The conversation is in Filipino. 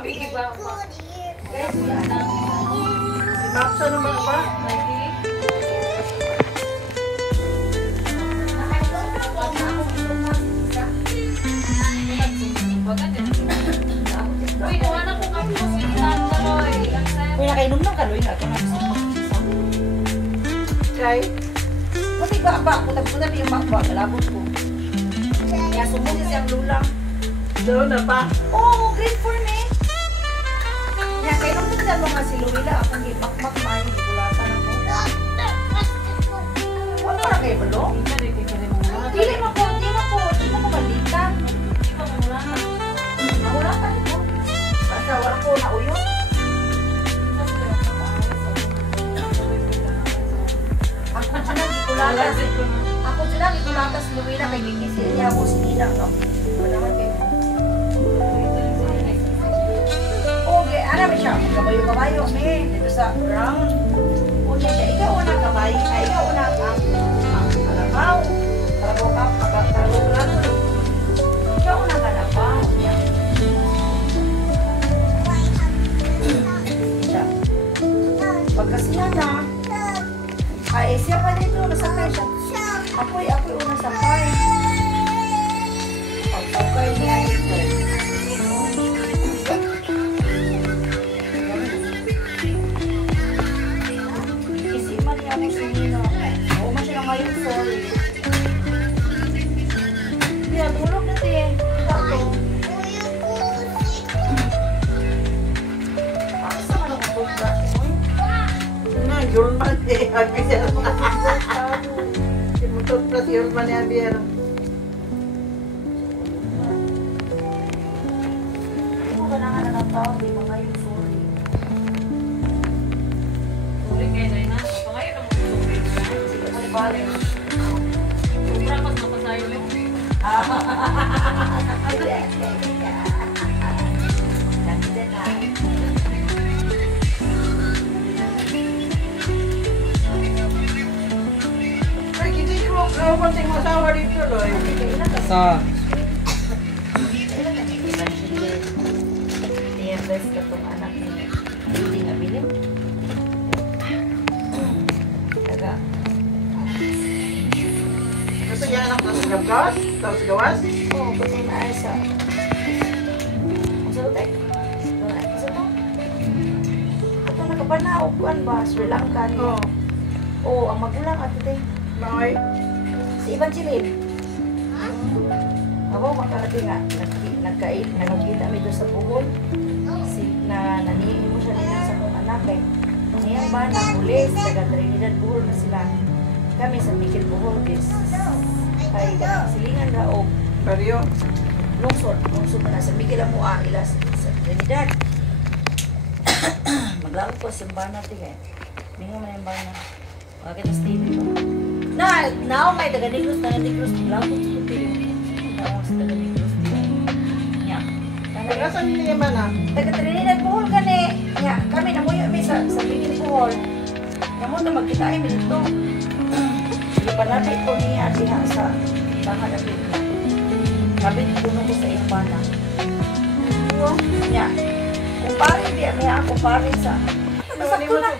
Abi iba pa. Guys, wala na. Baksa naman ba? Lagi. Uy, nawa na ko kami sa sinihan ka, Roy. Kung nakainom ng kaloy na ito na Kay? pati ba, putab-putab yung makba, kalabot ko. Kaya sumuli siyang lulang. Doon na pa. Oh, great for me. Kaya kainom din dyan mga si Luila, akong imakmak mayo, gulatan ako. Huwag mo na kayo balo? Dili mo ko, di mo balikan. Mahulatan ko. Basta wala ko na uyo. Ako sila gikulatas si Luila kay gigising niya ako si Nina, no? Wala naman kayo. Okay, ano ba siya? Kabayo-kabayo, me. Dito sa round. Una siya, ikaw una kabayo. Ay, ikaw una ang kalabaw. Kalabaw ka, kalabaw ka. Ikaw una kalabaw. Siya. Pagkasiya na, ay, siya pa dito, nasakay siya. Ako'y unang sakay. Pagkakay niya ito. Isiman niya ako si Nino. Oo, man siya na ngayon, sorry. Kaya, tulog na din. Tato. Asa man ako toothbrush mo? Na, Yulman eh. Abi siya. Simutot plus Yulman ni Abi. Hindi mo ganangan na ng tao, di ba ngayon, sorry. Uli kayo na yun, ha? Pangayon na mo. Ay, balik. Sobra pas napasayo mo. Ay, hindi ko konting masawa dito, Loy. Sa Tiyembes ka itong anak ni hindi nga bilim. Taga. Kasi yan anak na sa gabgas, tapos gawas. Oo, kasi naay sa... Ang salutek? Isa to? Ito nakapanaokuan ba? Sri Lanka niya. Oo. Oo, ang magulang ato din. Bakit? Si Evangeline. Ako makarating nga, nagkita mi doon sa Bohol. Naniin mo siya nila sa kong anak eh. Ngayang ba na pulis, taga Trinidad Bohol na sila. Kami sa Miguel Bohol is kay kanang silingan na o Baryo. lungsod na sa Miguel Amua ila sa Trinidad. Maglaro ko sa bana tingay. Mingo man yung bana. Bakit na Steve ba? Now may taga Negros, maglaro ko sa Trinidad. Now sa taga Negros niya. Pagkasan niya man ah. Taga Trinidad Bohol kani. Nya, kami namuyo mi sa Miguel Bohol. Namo ta magkita ay dito. Sige pa natin ito niya diha sa bahan na pita. Kapit puno ko sa iyong bana. Nya, kumpare diya, may ako pare sa... Masakto na.